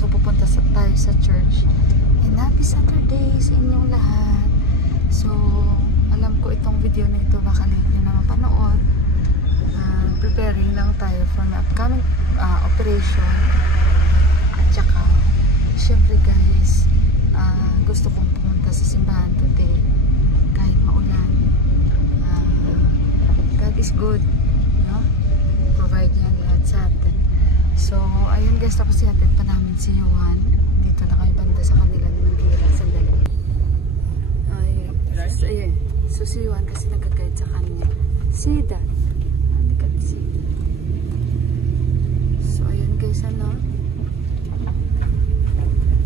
So pupunta tayo sa church. And happy Saturday sa inyong lahat. So alam ko itong video na ito baka late nyo na mapanood. Preparing lang tayo for my upcoming operation. At saka syempre guys, gusto kong pumunta sa simbahan today kahit maulan. God is good, no? Provide niya lahat sa atin. So ayun guys, tapos ihatid pa namin si Johan. Dito na kami banda sa kanila ni Mandira. Sandali. Ayun. So si Johan kasi nagka-guide sa kanya. See that? So ayun guys, ano?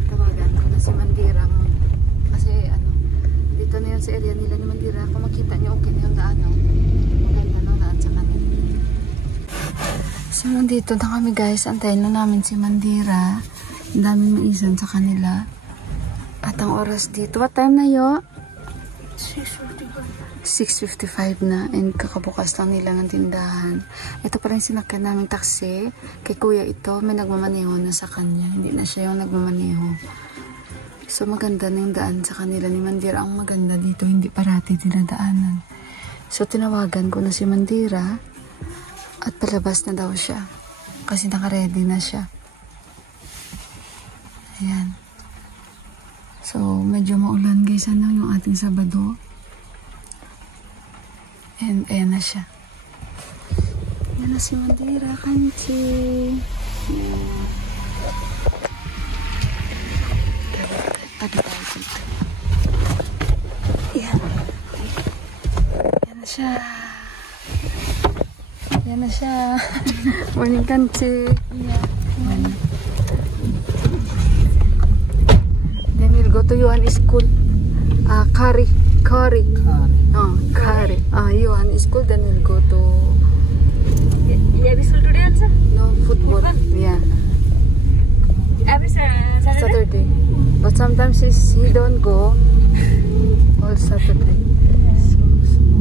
Tawagan ko na si Mandira mo. Kasi ano, dito na yun sa area nila ni Mandira. Kung makita niyo, okay na yung daan, no? Maganda no, daan sa kanila. So nandito na kami guys. Antayin na namin si Mandira. Ang daming maisan sa kanila. At ang oras dito, what time na yo? 6:55 na, and kakabukas lang nila ng tindahan. Ito pa rin sinakyan naming taxi. Kay kuya ito, may nagmamaneho na sa kanya. Hindi na siya yung nagmamaneho. So maganda na yung daan sa kanila ni Mandira. Ang maganda dito, hindi parati dinadaanan. So tinawagan ko na si Mandira at palabas na daw siya. Kasi naka-ready na siya. Ayan. So medyo maulan guys, ano yung ating Sabado. And ayan na siya. Ayan na si Mandira, kanchi. Tabi tayo dito. Ayan. Ayan na siya. Ayan na siya. Morning, kanchi. Ayan. Then we'll go to Johan School. Kari. Oh, Kari. Johan School, then we'll go to... Yeah, school today also? No, football. Yeah. Every Saturday? But sometimes he don't go all Saturday. So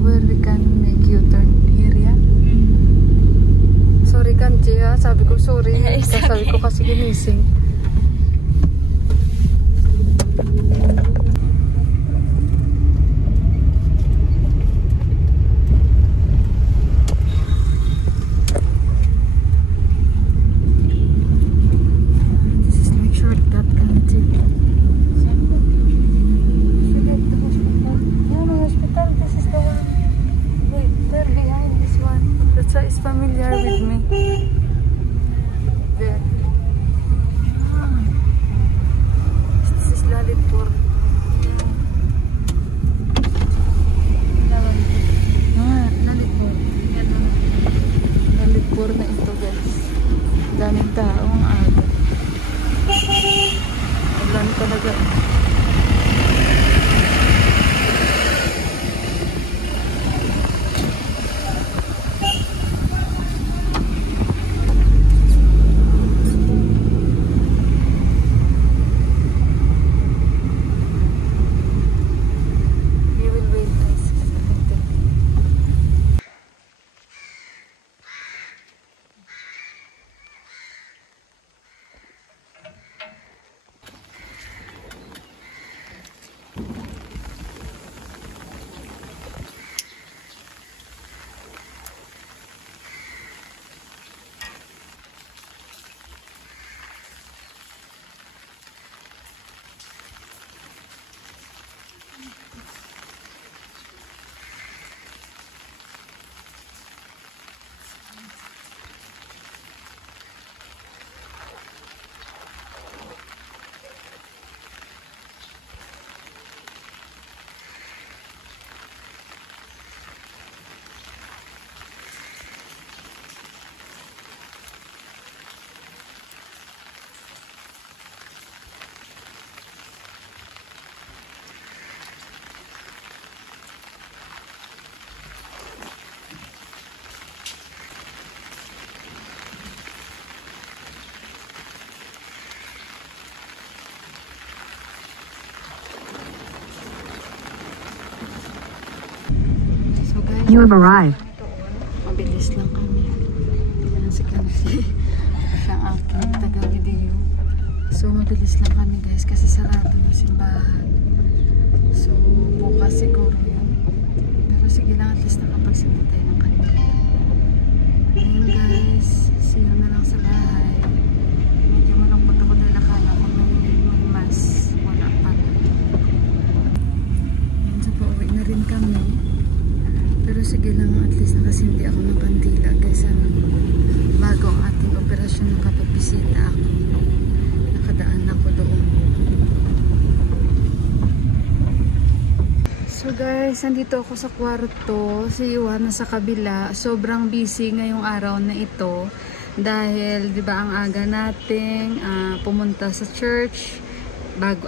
where we can make U-turn here, yeah? Sorry, Kanchi, ha? Sabi ko sorry. Sabi ko kasi ginising. Familiar with me. There. This is Lalitpur. Lalitpur. Lalitpur na ito guys. Daming tao ang aga. Ulan talaga. You have arrived. Mabilis lang kami. Yan si Kansi. Siyang aking taga-video. So So mabilis lang kami guys kasi sarado yung simbahan. So bukas siguro yun. Pero sige lang, at least nakapagsimba tayo ng kanila. Ayun guys, see you na lang sa bahay. Medyo malungkot ako dahil akala ko may mas. Wala pala. Ayun, so pauwi na rin kami. Pero sige lang, at least nakasindi ako ng kandila guys. Bago ang ating operasyon ng kapabisita ako. Nakadaan ako doon. So guys, nandito ako sa kwarto. Si Yuhan nasa kabila. Sobrang busy ngayong araw na ito. Dahil, di ba, ang aga nating pumunta sa church.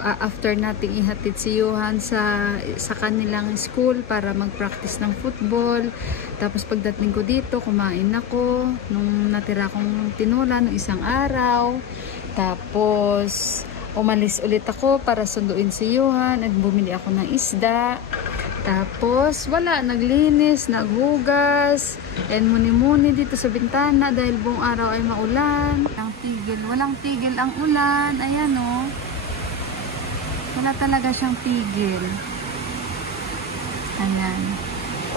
After nating ihatid si Yuhan sa kanilang school para mag-practice ng football. Tapos pagdating ko dito, kumain ako nung natira kong tinola nung isang araw. Tapos umalis ulit ako para sunduin si Yuhan at bumili ako ng isda. Tapos wala, naglinis, naghugas, and muni-muni dito sa bintana dahil buong araw ay maulan. Walang tigil ang ulan. Ayan o. Wala talaga siyang tigil. Ayan.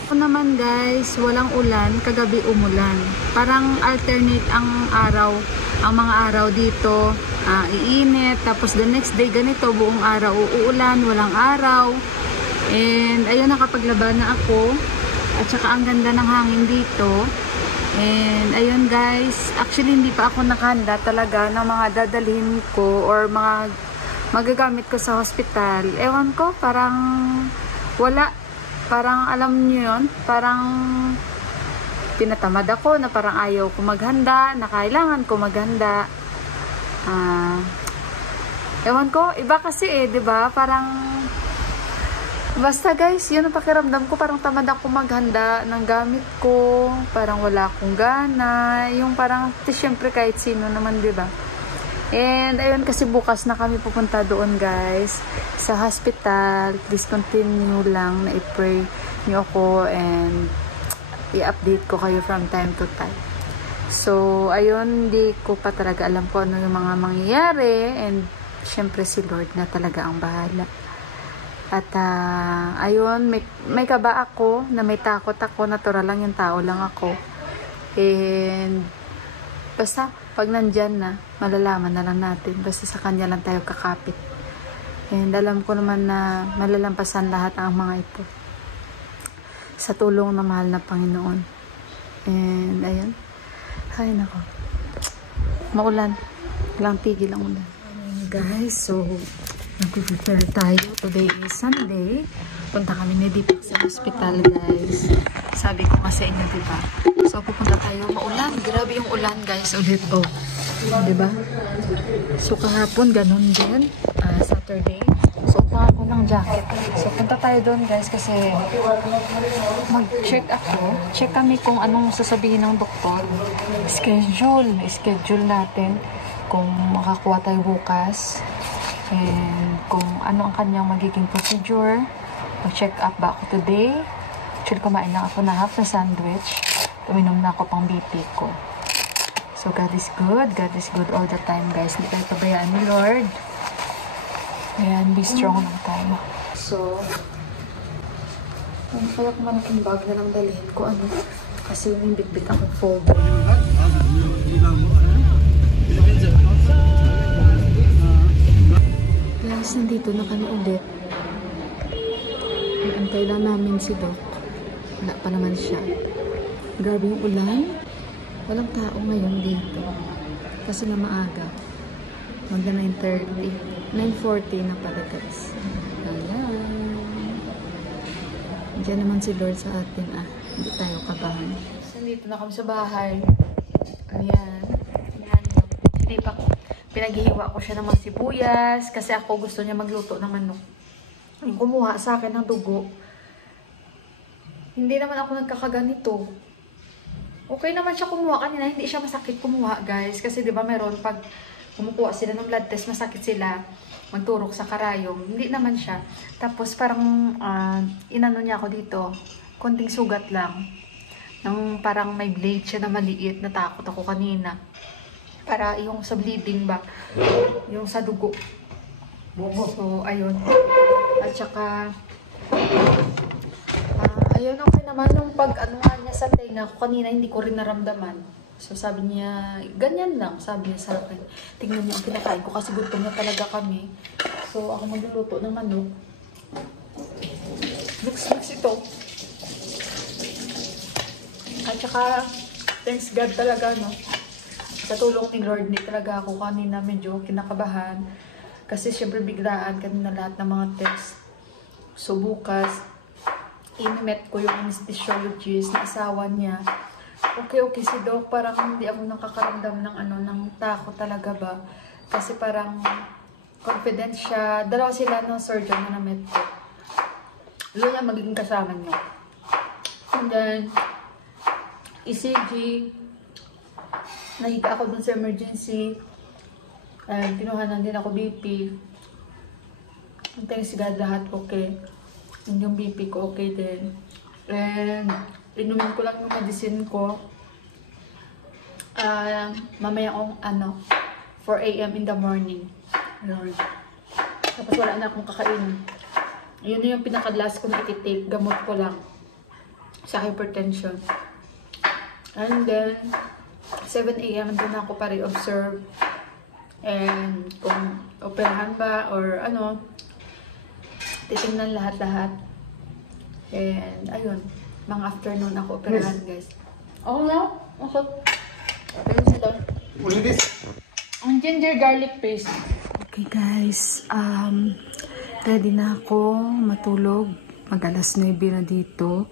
Ako naman guys, walang ulan, kagabi umulan. Parang alternate ang araw, ang mga araw dito. Iinit, tapos the next day ganito, buong araw uulan, walang araw. And ayun, nakapaglaban na ako. At saka ang ganda ng hangin dito. And ayun guys, actually hindi pa ako nakahanda talaga ng mga dadalhin ko or mga magagamit ko sa hospital. Ewan ko, parang wala. Parang alam niyo yun, parang tinatamad ako na parang ayaw ko maghanda, na kailangan ko maghanda. Ewan ko, iba kasi diba? Parang basta guys, yun ang pakiramdam ko, parang tamad ako maghanda ng gamit ko, parang wala akong gana, yung parang, syempre kahit sino naman, diba? And ayun, kasi bukas na kami pupunta doon guys, sa hospital. Please continue lang na i-pray niyo ako and i-update ko kayo from time to time. So ayun, hindi ko pa talaga alam kung ano yung mga mangyayari, and syempre si Lord na talaga ang bahala. At ayun, may kaba ako, na may takot ako, natural lang, yung tao lang ako. And basta pag nandyan na, malalaman na lang natin. Basta sa kanya lang tayo kakapit. And alam ko naman na malalampasan lahat ang mga ito sa tulong ng mahal na Panginoon. And ayun, ay nako, maulan, walang tigil ang ulan. Guys, so nag-prepare tayo. Today is Sunday. Punta kami na dito sa hospital guys. Sabi ko nga sa inyo, diba? So pupunta tayo, maulan. Grabe yung ulan guys ulit. Oh, diba? So kahapon ganun din, Saturday. So na ako ng jacket. So punta tayo doon guys kasi mag-check ako. Check kami kung anong sasabihin ng doktor. Schedule natin kung makakuha tayo bukas. And kung ano ang kanyang magiging procedure. Mag-check up ba ako today? Actually, kumain lang ako na half na sandwich. Uminom na ako pang BP ko. So, God is good. God is good all the time, guys. Hindi tayo pabayaan ni Lord. Ayan, be strong lang tayo. So, kaya kung malaking bag na lang dalhin ko, ano? Kasi yung bitbit akong folder. Guys, nandito na kami ulit. Antay lang namin si Doc. Wala pa naman siya. Grabe yung ulan. Walang tao ngayon dito. Kasi na maaga. Magda 9:30. 9:40 na pala guys. Ayan. Diyan naman si Lord sa atin. Hindi tayo kabahan. Nandito na kami sa bahay. Ayan. Ayan. Hindi pa ko. Pinaghihiwa ko siya ng mga sibuyas kasi ako gusto niya magluto ng manok. Kumuha sa akin ng dugo. Hindi naman ako nagkakaganito. Okay naman siya kumuha kanina. Hindi siya masakit kumuha guys. Kasi diba meron pag kumukuha sila ng blood test, masakit sila. Magturok sa karayom. Hindi naman siya. Tapos parang inano niya ako dito. Konting sugat lang. Nang parang may blade siya na maliit. Natakot ako kanina. para yung sa bleeding ba, yung sa dugo. So, ayun. At saka, ayun, okay naman nung pag-anuhan niya sa tenga ko kanina, hindi ko rin naramdaman. So, sabi niya, ganyan lang, sabi niya sa akin. Tingnan niyo ang kinakain ko kasi gutom na talaga kami. So, ako magluluto ng manok. Mix ito. At saka, thanks God talaga, no? Sa tulong ni Lord, hindi talaga ako kanina medyo kinakabahan. Kasi syempre biglaan kanina lahat ng mga text. So bukas, in-met ko yung anesthesiologist na asawa niya. Okay si Doc, parang hindi ako nakakaramdam ng ng takot talaga ba. Kasi parang confident siya. Dalawa sila ng surgeon na na-met ko. Yun na magiging kasama niyo. And then, ECG, nahiga ako dun sa emergency. Kinuhanan din ako BP. Thanks God, lahat okay. And yung BP ko okay din. And inumin ko lang yung medicine ko. Mamaya kong 4 AM in the morning. Lord. Tapos wala na akong kakainin. Yun na yung pinaka-last ko na ititake. Gamot ko lang. Sa hypertension. And then 7 AM doon ako pa re-observe. And kung operahan ba or titingnan lahat-lahat. And ayun, mga afternoon ako operahan, guys. Oh no? Okay. Ayun sila. Ang ginger garlic paste. Okay guys, ready na ako matulog. Mag-alas 9 na dito.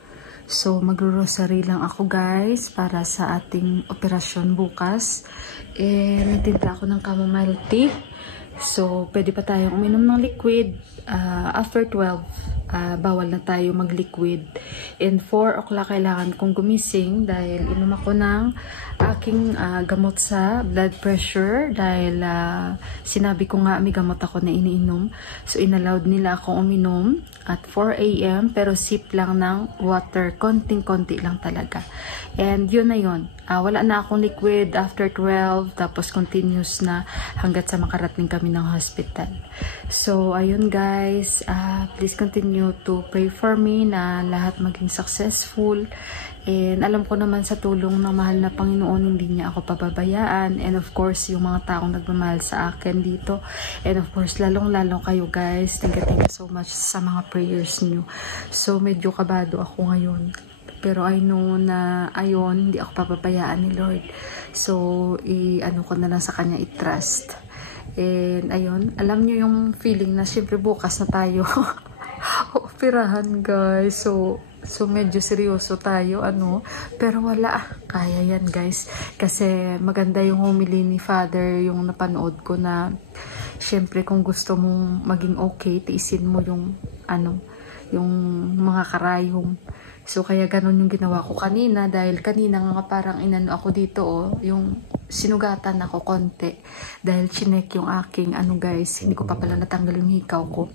So, magro-rosary lang ako guys para sa ating operasyon bukas. Nagtimpla ako ng chamomile tea. So, pwede pa tayong uminom ng liquid. After 12, bawal na tayo mag-liquid. And 4 o'clock kailangan kong gumising dahil inom ako ng aking gamot sa blood pressure dahil sinabi ko nga may gamot ako na iniinom. So, inallowed nila akong uminom at 4 AM pero sip lang ng water. Konting-konti lang talaga. And yun na yun. Wala na akong liquid after 12 tapos continuous na hanggat sa makarating kami ng hospital. So, ayun guys. Please continue to pray for me na lahat maging successful. And alam ko naman sa tulong ng mahal na Panginoon, hindi niya ako pababayaan. And of course, yung mga taong nagmamahal sa akin dito. And of course, lalong-lalong kayo guys. Thank you so much sa mga prayers niyo. So, medyo kabado ako ngayon. Pero I know na ayun, hindi ako papabayaan ni Lord. So, i-ano ko na lang sa kanya, i-trust. And ayun, alam niyo yung feeling na syempre bukas na tayo operahan guys. So medyo seryoso tayo, pero wala, kaya yan guys. Kasi maganda yung homily ni Father, yung napanood ko na syempre kung gusto mong maging okay, tiisin mo yung yung mga karayom. So, kaya ganun yung ginawa ko kanina. Dahil kanina nga parang ako dito, yung sinugatan ako konti. Dahil chinek yung aking, guys, hindi ko pa pala natanggal yung hikaw ko.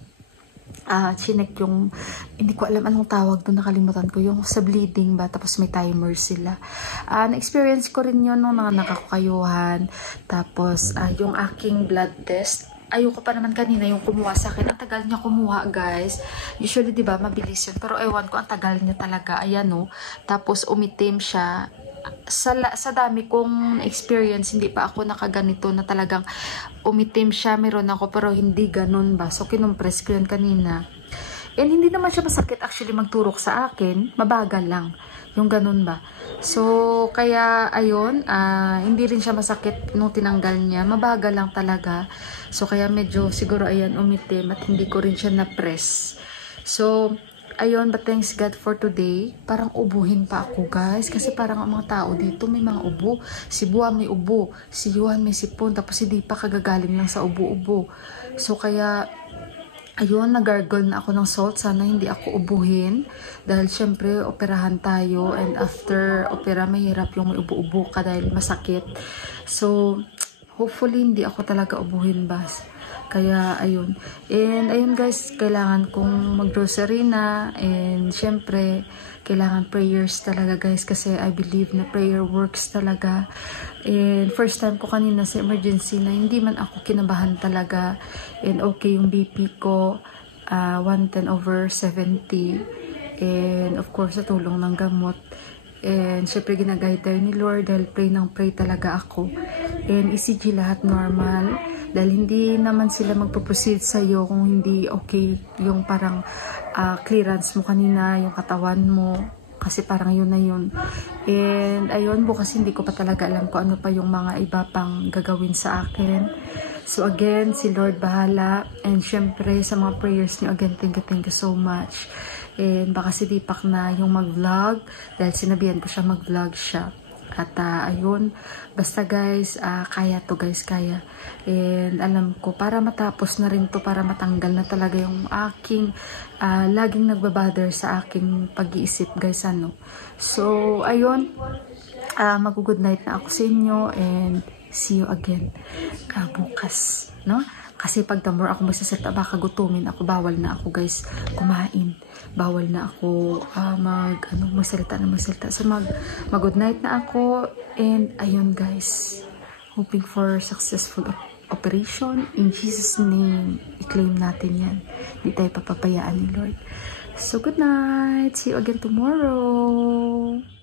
Chinek yung, hindi ko alam anong tawag doon, nakalimutan ko, yung sa bleeding ba, tapos may timer sila. Na-experience ko rin yun nung nakakayuhan. Tapos, yung aking blood test, ayoko pa naman kanina yung kumuha sa akin. Ang tagal niya kumuha, guys. Usually, di ba, mabilis yun. Pero ewan ko, ang tagal niya talaga. Ayan, Tapos, umitim siya. Sa dami kong experience, hindi pa ako nakaganito na talagang umitim siya. Meron ako, pero hindi ganun ba. So, kinumpress ko yun kanina. And hindi naman siya masakit actually magturok sa akin. Mabagal lang. Yung ganun ba. So, kaya, ayun, hindi rin siya masakit nung tinanggal niya. Mabagal lang talaga. So, kaya medyo siguro, ayan, umitim at hindi ko rin siya na-press. So, ayun, but thanks God for today. Parang ubuhin pa ako, guys. Kasi parang ang mga tao dito may mga ubo. Si Buwan may ubo. Si Yuhan may sipon. Tapos si Dipa kagagaling lang sa ubo-ubo. So, kaya ayun, nag-gargle na ako ng salt. Sana hindi ako ubuhin. Dahil syempre, operahan tayo. And after opera, mahirap yung may ubo-ubo ka dahil masakit. So, hopefully hindi ako talaga ubuhin bas. Kaya ayun. And ayun guys, kailangan kong mag-grocery na, and syempre kailangan prayers talaga guys, kasi I believe na prayer works talaga. And first time ko kanina sa emergency na hindi man ako kinabahan talaga, and okay yung BP ko, 110/70, and of course sa tulong ng gamot. And syempre ginagayad tayo ni Lord dahil pray talaga ako. And ECG lahat normal. Dahil hindi naman sila magpo-proceed sa'yo kung hindi okay yung parang clearance mo kanina, yung katawan mo. Kasi parang yun na yun. And ayun, bukas hindi ko pa talaga alam kung ano pa yung mga iba pang gagawin sa akin. So again, si Lord bahala. And syempre sa mga prayers niyo, again, thank you so much. And baka si Deepak na yung mag-vlog dahil sinabihan ko siya mag-vlog siya. At ayun, basta guys, kaya to guys, kaya. And alam ko, para matapos na rin to, para matanggal na talaga yung aking laging nagbabother sa aking pag-iisip guys, ano. So ayun, mag-good night na ako sa inyo, and see you again bukas, no? Kasi pag the more ako magsasalita, baka gutumin ako. Bawal na ako guys kumain. Bawal na ako magsalita. So mag-good night na ako. And ayun guys, hoping for successful operation. In Jesus' name, i-claim natin yan. Hindi tayo papapayaan ni Lord. So good night. See you again tomorrow.